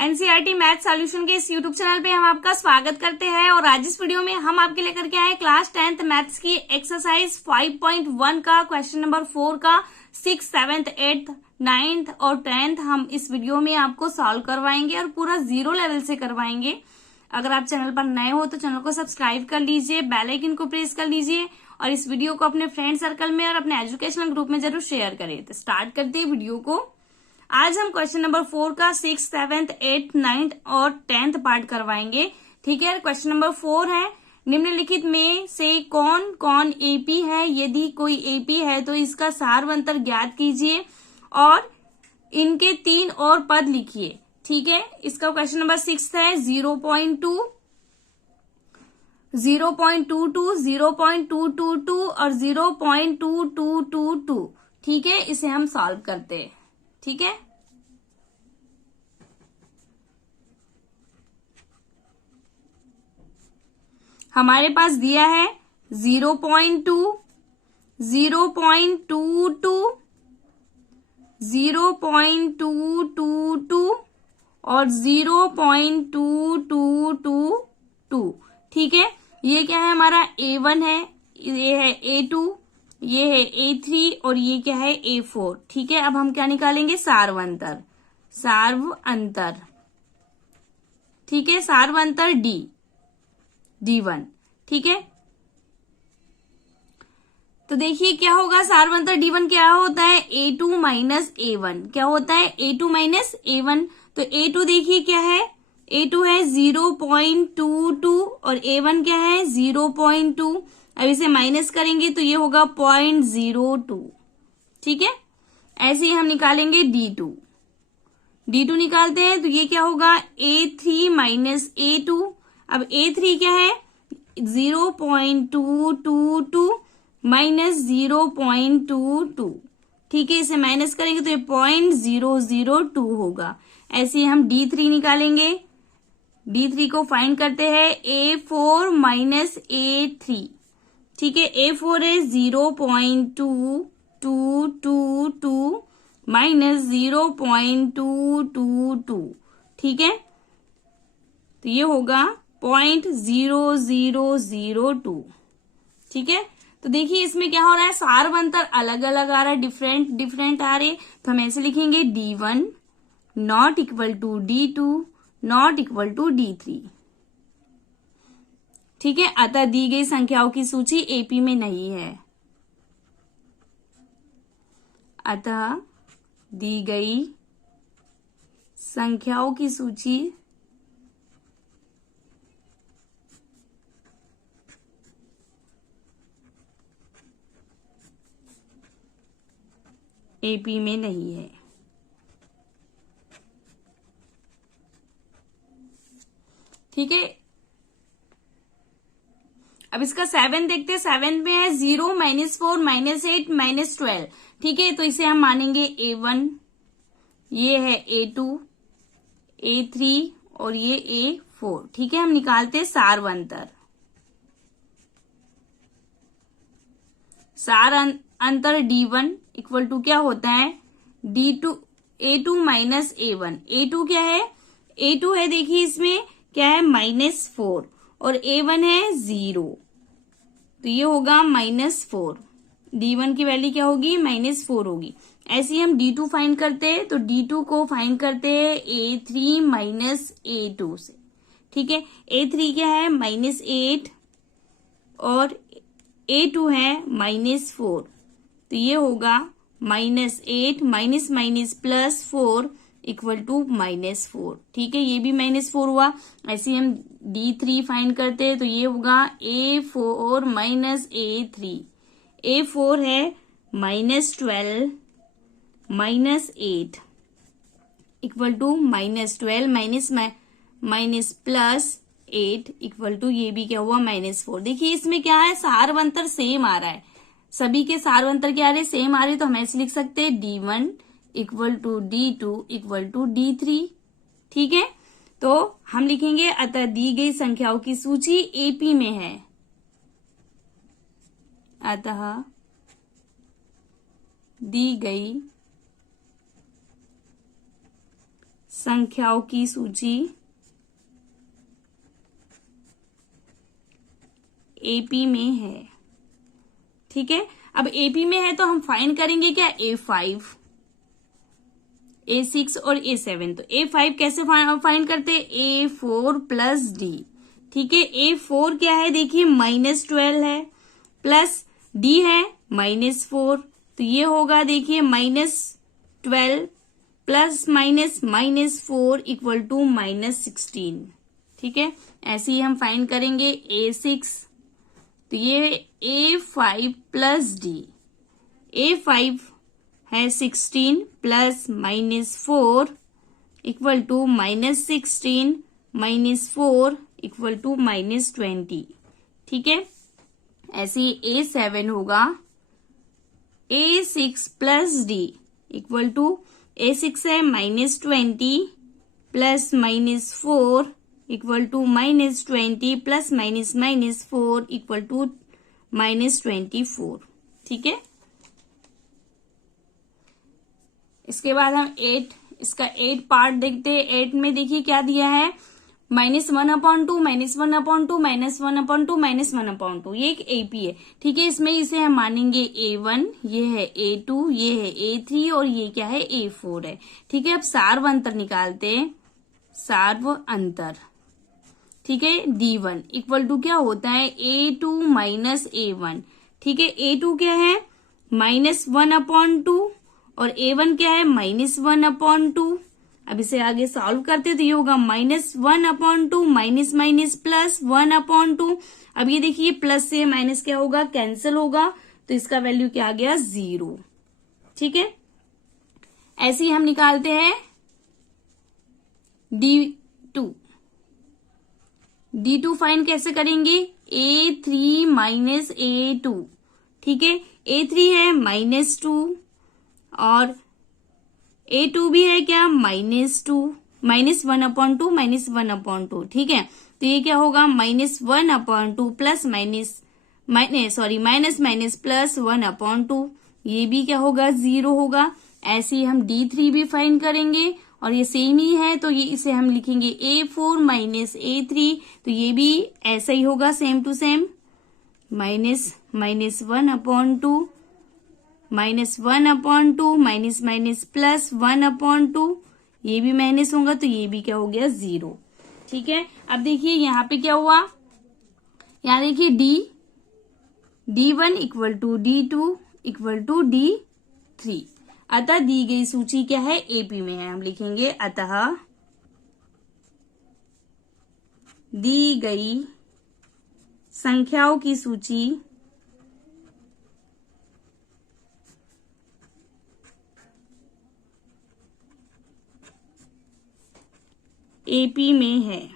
NCERT math solution के इस YouTube channel पे हम आपका स्वागत करते हैं और आज इस वीडियो में हम आपके लेकर के आए क्लास 10th मैथ्स की एक्सरसाइज 5.1 का क्वेश्चन नंबर 4 का 6th, 7th, 8th, 9th और 10th हम इस वीडियो में आपको सॉल्व करवाएंगे और पूरा जीरो लेवल से करवाएंगे। अगर आप चैनल पर नए हो तो चैनल को सब्सक्राइब कर लीजिए, बेल आइकन को प्रेस कर लीजिए और इस वीडियो को अपने फ्रेंड सर्कल में और अपने एजुकेशनल ग्रुप में जरूर शेयर करें। तो स्टार्ट करते हैं वीडियो को। आज हम क्वेश्चन नंबर 4 का 6th, 7th, 8th, 9th और 10th पार्ट करवाएंगे। ठीक है, क्वेश्चन नंबर 4 है, निम्नलिखित में से कौन कौन एपी है? यदि कोई एपी है तो इसका सारवंतर ज्ञात कीजिए और इनके 3 और पद लिखिए। ठीक है, इसका क्वेश्चन नंबर 6 है 0.2, 0.22, 0.222 और 0.2222। ठीक है, इसे हम सॉल्व करते हैं। ठीक है, हमारे पास दिया है 0.2, 0.22, 0.222 और 0.2222। ठीक है, ये क्या है? हमारा A1 है, ये है A2, ये है A3 और ये क्या है? A4। ठीक है, अब हम क्या निकालेंगे? सार्वंतर। सार्वअंतर, ठीक है, सार्वंतर D1। ठीक है, तो देखिए क्या होगा? सार्वंतर D1 क्या होता है? A2 minus A1। क्या होता है? A2 minus A1। तो A2 देखिए क्या है? A2 है 0.22 और A1 क्या है? 0.2। अब इसे माइनस करेंगे तो ये होगा 0.02। ठीक है, ऐसे ही हम निकालेंगे D2। D2 निकालते हैं तो ये क्या होगा? A3 minus A2। अब A3 क्या है? 0.222 माइनस 0.22। ठीक है, इसे माइनस करेंगे तो ये 0.002 होगा। ऐसे ही हम D3 निकालेंगे। D3 को फाइंड करते हैं A4 माइनस A3। ठीक है, A4 है 0.2222 माइनस 0.222। ठीक है, तो ये होगा 0.0002। ठीक है, तो देखिए इसमें क्या हो रहा है? सारवंतर अलग अलग आ रहा है, डिफरेंट डिफरेंट आ रहे, तो हम ऐसे लिखेंगे D1 not equal to D2 not equal to D3। ठीक है, अतः दी गई संख्याओं की सूची एपी में नहीं है। अतः दी गई संख्याओं की सूची एपी में नहीं है। ठीक है, अब इसका 7 देखते हैं। 7 में है 0 माइनस 4 माइनस 8 माइनस 12। ठीक है, तो इसे हम मानेंगे A1, ये है A2, A3 और ये A4। ठीक है, हम निकालते हैं सारवंतर। सार अंतर D1 इक्वल टू क्या होता है? D2 A2 minus A1। A2 क्या है? A2 है, देखिए इसमें क्या है? -4 और A1 है 0, तो ये होगा -4। D1 की वैल्यू क्या होगी? -4 होगी। ऐसे ही हम D2 फाइंड करते हैं, तो D2 को फाइंड करते हैं A3 माइनस A2 से। ठीक है, A3 क्या है? -8 और A2 है -4, तो ये होगा -8 minus minus plus 4 equal to -4। ठीक है, ये भी -4 हुआ। ऐसे हम D3 फाइंड करते हैं, तो ये होगा A4 माइनस A3। A4 है -12 minus 8 equal to -12 minus minus plus 8 equal to ये भी क्या हुआ? -4। देखिए इसमें क्या है? सारवंतर सेम आ रहा है, सभी के सारवंतर क्या आ रहे? सेम आ रहे, तो हम ऐसे लिख सकते हैं D1 equal to D2 equal to D3। ठीक है, तो हम लिखेंगे अतः दी गई संख्याओं की सूची एपी में है। अतः दी गई संख्याओं की सूची एपी में है। ठीक है, अब एपी में है तो हम फाइंड करेंगे क्या, A5, A6 और A7। तो A5 कैसे फाइंड करते हैं, A4 प्लस D। ठीक है, A4 क्या है देखिए -12 है, प्लस D है -4, तो ये होगा देखिए -12 प्लस -4 इक्वल टू -16। ठीक है, ऐसे ही हम फाइंड करेंगे A6, तो ये A5 प्लस D, A5 है 16 plus -4 equal to -16 -4 equal to -20। ठीक है, ऐसे ही A7 होगा A6 plus D equal to A6 है -20 plus -4 equal to -20 plus -4 equal to -24। ठीक है, इसके बाद हम 8, इसका 8 पार्ट देखते हैं। 8 में देखिए क्या दिया है, -1/2 -1/2 -1/2 -1/2, ये एक एपी है। ठीक है, इसमें इसे हम मानेंगे A1, ये है A2, ये है A3 और ये क्या है A4 है। ठीक है, अब सार्व अंतर निकालते हैं, सार्व अंतर। ठीक है, D1 इक्वल टू क्या होता है, A2 माइनस A1। ठीक है, A2 क्या है -1/2 और A1 क्या है -1/2। अब इसे आगे सॉल्व करते तो ये होगा -1/2 माइनस माइनस प्लस 1/2। अब ये देखिए प्लस से माइनस क्या होगा, कैंसिल होगा, तो इसका वैल्यू क्या आ गया, 0। ठीक है, ऐसे ही हम निकालते हैं D2। D2 फाइंड कैसे करेंगे, A3 माइनस A2। ठीक है, A3 है -2 और A2 भी है क्या, -2, -1/2 -1/2। ठीक है, तो ये क्या होगा, -1/2 प्लस माइनस प्लस 1/2, ये भी क्या होगा, 0 होगा। ऐसे ही हम D3 भी फाइंड करेंगे और ये सेम ही है, तो ये इसे हम लिखेंगे A4 माइनस A3, तो ये भी ऐसा ही होगा, same to same, -1/2 -1/2 minus plus 1/2, ये भी माइनस होगा, तो ये भी क्या हो गया, 0। ठीक है, अब देखिए यहाँ पे क्या हुआ, यहाँ देखिए D1 equal to D2 equal to D3। अतः दी गई सूची क्या है, एपी में है। हम लिखेंगे अतः दी गई संख्याओं की सूची एपी में है।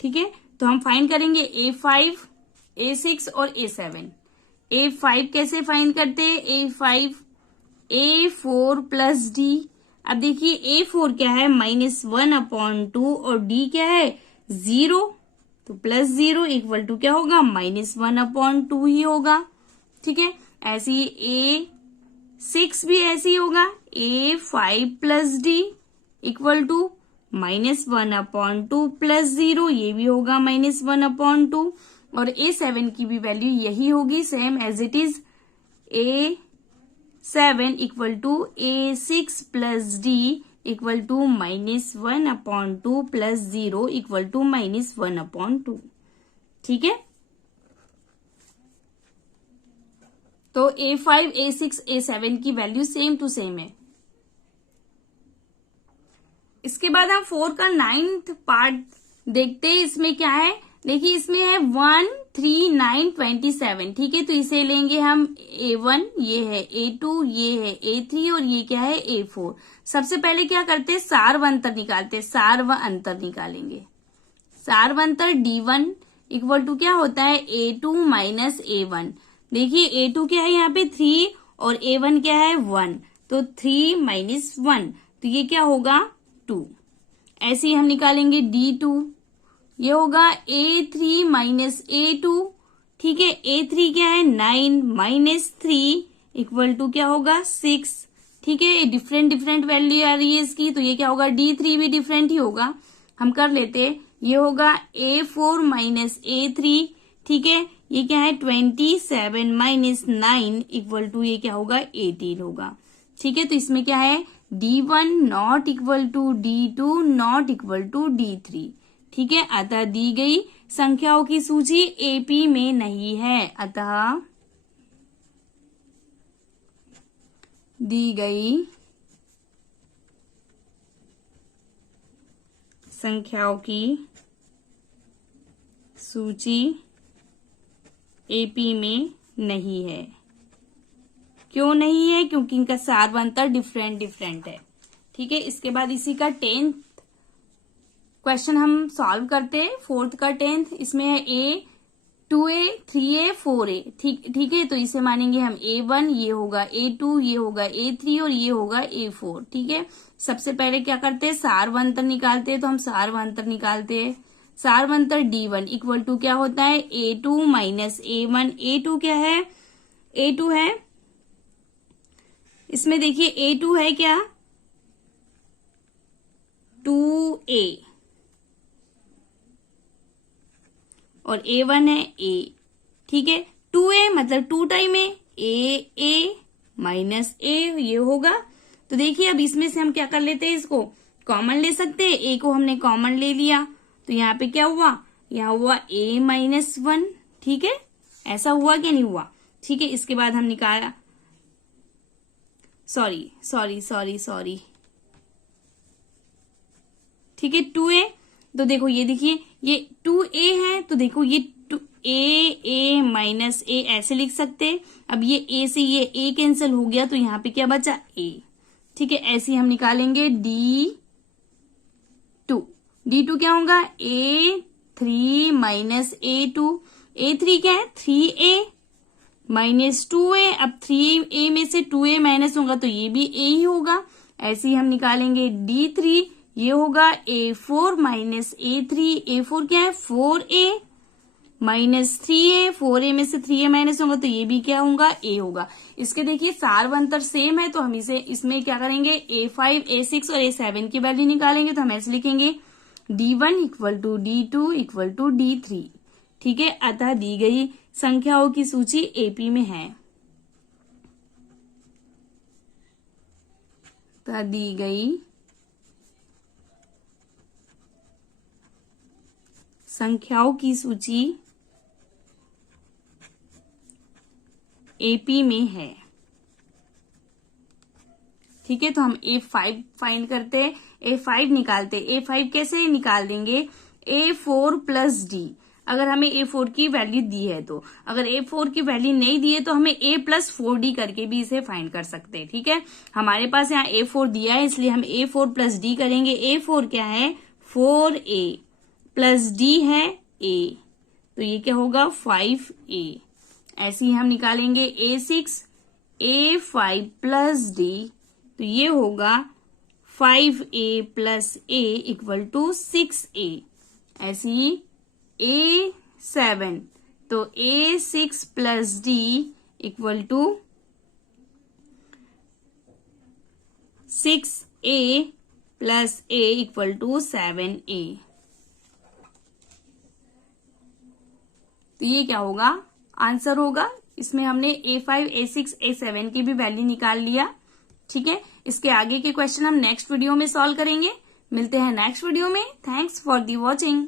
ठीक है, तो हम फाइंड करेंगे A5, A6 और A7। A5 कैसे फाइंड करते हैं, A5 A4 प्लस D। अब देखिए A4 क्या है, -1/2 और D क्या है, 0, तो प्लस 0 इक्वल टू क्या होगा, -1/2 ही होगा। ठीक है, ऐसे ही A6 भी ऐसे ही होगा, A5 plus D equal to -1/2 plus 0, ये भी होगा -1/2। और A7 की भी वैल्यू यही होगी, same as it is, A7 equal to A6 plus D equal to -1/2 plus 0 equal to -1/2। ठीक है, तो A5, A6, A7 की वैल्यू सेम टू सेम है। इसके बाद हम 4 का 9th पार्ट देखते हैं। इसमें क्या है, देखिए इसमें है 1, 3, 9, 27। ठीक है, तो इसे लेंगे हम A1, ये है A2, ये है A3 और ये क्या है A4। सबसे पहले क्या करते हैं, सार्व अंतर निकालते हैं, सार्व अंतर निकालेंगे। सार्व अंतर D1 इक्वल टू क्या होता है, A2 माइनस A1। देखिए A2 क्या है यहाँ पे 3 और A1 क्या है 1, तो 3 माइनस 1, तो ये क्या होगा 2। ऐसे ही हम निकालेंगे D2, ये होगा A3 माइनस A2। ठीक है, A3 क्या है 9 माइनस 3 इक्वल टू क्या होगा 6। ठीक है, डिफरेंट डिफरेंट वैल्यू आ रही है इसकी, तो ये क्या होगा, D3 भी डिफरेंट ही होगा। हम कर लेते, ये होगा A4 माइनस A3, ठीक है, ये क्या है 27 माइनस 9 इक्वल टू ये क्या होगा 18 होगा। ठीक है, तो इसमें क्या है D1 not equal to D2 not equal to D3। ठीक है, अतः दी गई संख्याओं की सूची AP में नहीं है। अतः दी गई संख्याओं की सूची AP में नहीं है। क्यों नहीं है? क्योंकि इनका सारवंतर डिफरेंट डिफरेंट है। ठीक है, इसके बाद इसी का 10th क्वेश्चन हम सॉल्व करते हैं। 4th का 10th, इसमें है A 2A 3A 4A। ठीक है, तो इसे मानेंगे हम A1, ये होगा A2, ये होगा A3 और ये होगा A4। ठीक है, सबसे पहले क्या करते हैं, सारवंतर निकालते हैं। तो हम सारवंतर निकालते हैं। सारवंतर D1 इक्वल टू क्या होता है A2 माइनस A1। A2 क्या है, A2 है, इसमें देखिए A2 है क्या 2A और A1 है A। ठीक है, 2A मतलब 2 टाइम A माइनस A ये होगा। तो देखिए अब इसमें से हम क्या कर लेते हैं, इसको कॉमन ले सकते हैं। A को हमने कॉमन ले लिया, तो यहाँ पे क्या हुआ, यहाँ हुआ A माइनस 1। ठीक है, ऐसा हुआ क्या, नहीं हुआ। ठीक है, इसके बाद हम निकाला, सॉरी, ठीक है 2A। तो देखो ये देखिए ये 2A है, तो देखो ये A माइनस A ऐसे लिख सकते हैं। अब ये A से ये A कैंसिल हो गया, तो यहाँ पे क्या बचा A। ठीक है, ऐसे ही हम निकालेंगे D2 क्या होगा A3 माइनस A2। A3 क्या है 3A माइनस 2A। अब 3A में से 2A माइनस होगा तो ये भी A ही होगा। ऐसे ही हम निकालेंगे D3, ये होगा A4 माइनस A3। A4 क्या है 4A माइनस 3A। 4A में से 3A माइनस होगा तो ये भी क्या होगा A होगा। इसके देखिए सारवंतर सेम है, तो हम इसमें क्या करेंगे A5, A6 और A7 की वैल्यू निकालेंगे। तो हम ऐसे लिखेंगे D1 equal to D2 equal to D3। ठीक है, अतः दी गई संख्याओं की सूची AP में है। अतः दी गई संख्याओं की सूची AP में है। ठीक है, तो हम A5 फाइंड करते हैं, A5 निकालते। A5 कैसे निकाल देंगे, A4 प्लस D। अगर हमें A4 की वैल्यू दी है, तो अगर A4 की वैल्यू नहीं दी है तो हमें A प्लस 4D करके भी इसे फाइंड कर सकते हैं। ठीक है, हमारे पास यहाँ A4 दिया है, इसलिए हम A4 प्लस D करेंगे। A4 क्या है 4A प्लस D है A, तो ये क्या होगा 5A। ऐसे ही हम निकालेंगे A6 A5 प्लस D, तो ये होगा 5A plus A equal to 6A। ऐसे ही A7, तो A6 plus D equal to 6A plus A equal to 7A। तो ये क्या होगा, आंसर होगा। इसमें हमने A5, A6, A7 की भी वैल्यू निकाल लिया। ठीक है, इसके आगे के क्वेश्चन हम नेक्स्ट वीडियो में सॉल्व करेंगे। मिलते हैं नेक्स्ट वीडियो में। Thanks for the watching.